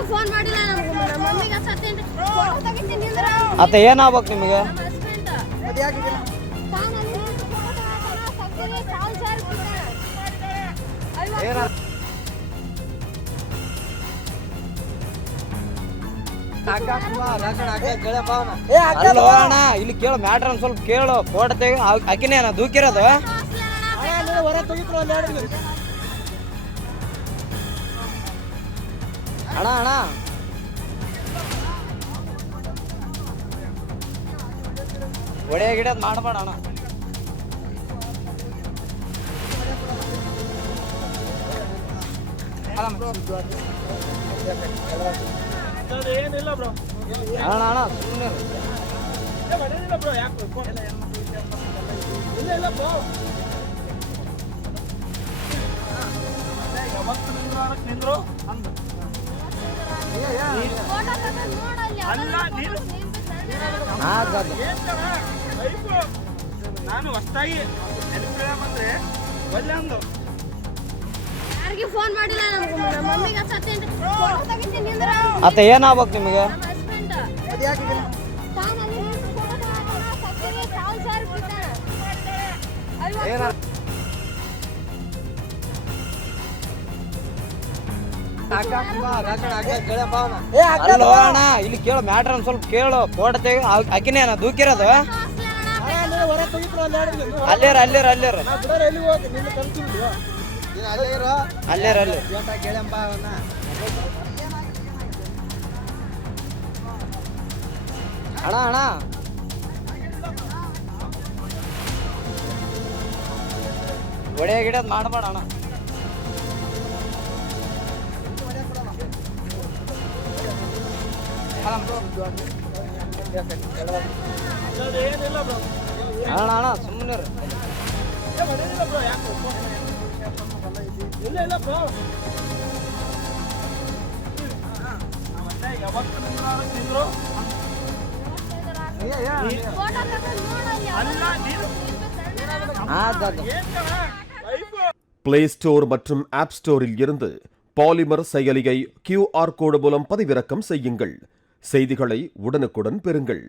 ಯಾರಿಗೆ ಫೋನ್ ಮಾಡಿಲ್ಲ ನಮ್ಮ ಮಮ್ಮಿಗೆ ಸತ್ತೇನ್ರಿ ಫೋಟೋ ತೆಗಿತೀನಿ ನಿಂದ್ರ ಅತ್ತ ಏನಾಗ್ಬೇಕು ನಿಮಗೆ ನಮ್ಮ ಹಸ್ಬೆಂಡ್ ಅದ್ಯಾಕಿದೆ ತಾನಲ್ಲಿ ಫೋಟೋ ತೆಗಿತಾನ ಸಕ್ಕರೆ ಕಾಲ್ ಸಾರ್ ಏನ ಅಲ್ಲೋ ಅಣ್ಣ ಇಲ್ಲಿ ಕೇಳು ಮ್ಯಾಟ್ರ್ ಸ್ವಲ್ಪ ಕೇಳು ಫೋಟೋ ತೆಗಿ ಆಕಿನೇ ದೂಕಿರೋದು ಹೊರ ತೆಗಿದ್ರು ಅಲ್ಲಿ ಅಣ್ಣ ಅಣ್ಣ ಒಡೆಯ ಗಿಡದ್ ಮಾಡಬೇಡ ಅಣ್ಣ ಏನಿಲ್ಲ ಬ್ರೋ ಅಣ್ಣ ಅಣ್ಣ ಸುಮ್ಮನೆ ಏನಿಲ್ಲ ಬ್ರೋ ಯಾಕೆ ಇಲ್ಲ ಬ್ರೋ ಯಾವತ್ತು ನಿಂದ್ರು ಅಂದು ಫೋಟೋ ತೆಗೆದು ನೋಡಲ್ಲಿ ಅಲ್ಲ ನೀನು ನಾನು ಹೊಸ್ತಾಗಿ ಬಂದ್ರೆ ಒಳ್ಳೆ ಅಂದು ಯಾರಿಗೆ ಫೋನ್ ಮಾಡಿಲ್ಲ ನಮ್ಮ ಮಮ್ಮಿಗೆ ಸತ್ತೇನ್ರಿ ಫೋಟೋ ತೆಗಿತೀನಿ ನಿಂದ್ರ ಅತ್ತ ಏನಾಗ್ಬೇಕು ನಿಮಗೆ ನಮ್ಮ ಹಸ್ಬೆಂಡ್ ಅದ್ಯಾಕಿದೆ ತಾನಲ್ಲಿ ಫೋಟೋ ತೆಗಿತಾನ ಸಕ್ಕರೆ ಕಾಲ್ ಸಾರ್ ಏನ ಅಲ್ಲೋ ಅಣ್ಣ ಇಲ್ಲಿ ಕೇಳು ಮ್ಯಾಟ್ರ್ ಸ್ವಲ್ಪ ಕೇಳು ಫೋಟೋ ತೆಗಿ ಆಕಿನೇ ದೂಕಿರೋದು ಹೊರ ತೆಗಿದ್ರು ಅಲ್ಲೇರ ಅಲ್ಲೇರ ಅಲ್ಲೇರ ಎಲ್ಲಿ ಹೋಗಿ ನಿನ್ನ ಕಲ್ಸಿದ್ರು ಅಲ್ಲೇರ ಅಲ್ಲಿ ಅಣ್ಣ ಅಣ್ಣ ಒಡೆಯ ಗಿಡದ್ ಮಾಡಬೇಡ ಅಣ್ಣ ಏನಿಲ್ಲ ಬ್ರೋ ಅಣ್ಣ ಅಣ್ಣ ಸುಮ್ಮನೆ ಏನಿಲ್ಲ ಬ್ರೋ ಯಾಕೆ ಇಲ್ಲ ಬ್ರೋ ಯಾವತ್ತು ನಿಂದ್ರು ಫೋಟೋ ತೆಗೆದು ನೋಡಲ್ಲಿ ಅಲ್ಲ ನೀನು பிளே ஸ்டோர் மற்றும் ஆப் ஸ்டோரில் இருந்து பாலிமர் செயலியை QR கோடு மூலம் பதிவிறக்கம் செய்யுங்கள். செய்திகளை உடனுக்குடன் பெறுங்கள்.